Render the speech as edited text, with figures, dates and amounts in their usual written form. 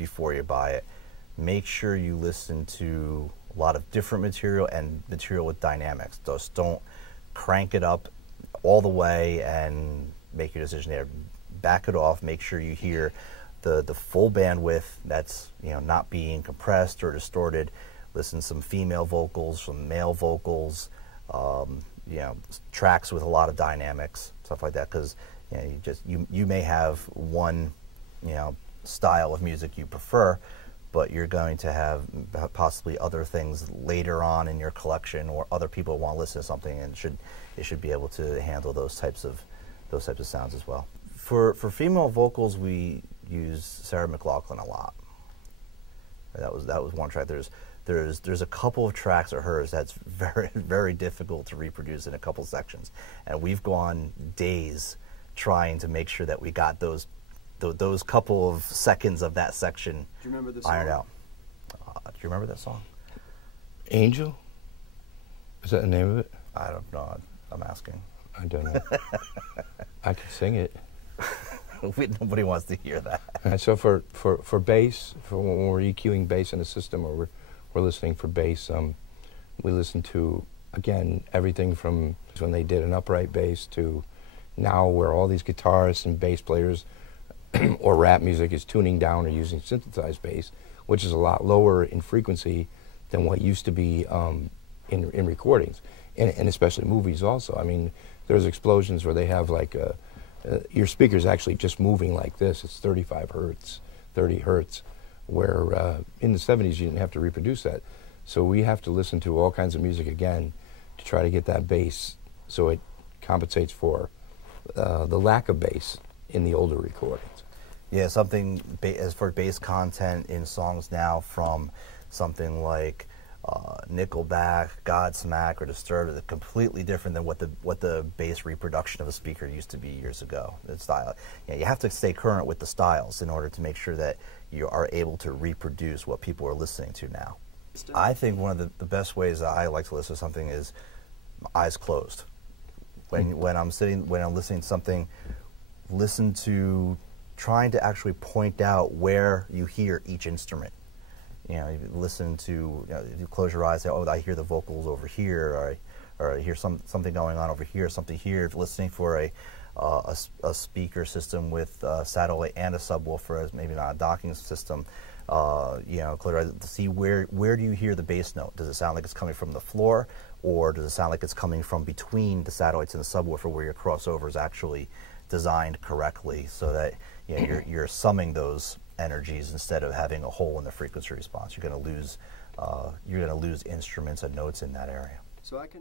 before you buy it. Make sure you listen to a lot of different material and material with dynamics. Just don't crank it up all the way and make your decision there. Back it off. Make sure you hear the full bandwidth that's not being compressed or distorted. Listen to some female vocals, some male vocals, tracks with a lot of dynamics, stuff like that. Because you may have one style of music you prefer, but you're going to have possibly other things later on in your collection, or other people want to listen to something, and it should be able to handle those types of sounds as well. For female vocals, we use Sarah McLachlan a lot. That was one track. There's a couple of tracks of hers that's very, very difficult to reproduce in a couple sections, and we've gone days trying to make sure that we got those couple of seconds of that section ironed out. Do you remember that song? Angel? Is that the name of it? I don't know. I'm asking. I don't know. I can sing it. Nobody wants to hear that. And so for bass, for when we're EQing bass in the system, or we're listening for bass, we listen to, again, everything from when they did an upright bass to now, where all these guitarists and bass players or rap music is tuning down or using synthesized bass, which is a lot lower in frequency than what used to be in recordings, and especially movies also. I mean, there's explosions where they have like your speaker's actually just moving like this. It's 35 hertz, 30 hertz, where in the 70s you didn't have to reproduce that. So we have to listen to all kinds of music again to try to get that bass so it compensates for the lack of bass in the older recordings. Yeah, something as for bass content in songs now from something like Nickelback, Godsmack, or Disturbed is completely different than what the bass reproduction of a speaker used to be years ago. The style, you have to stay current with the styles in order to make sure that you are able to reproduce what people are listening to now. I think one of the best ways that I like to listen to something is eyes closed. When I'm listening to something, listen to trying to actually point out where you hear each instrument. You listen to, you close your eyes, say, oh, I hear the vocals over here, or I hear something going on over here, something here. If listening for a speaker system with satellite and a subwoofer, maybe not a docking system, close your eyes to see where do you hear the bass note? Does it sound like it's coming from the floor, or does it sound like it's coming from between the satellites and the subwoofer, where your crossover is actually designed correctly, so that you're summing those energies instead of having a hole in the frequency response. You're going to lose instruments and notes in that area. So I can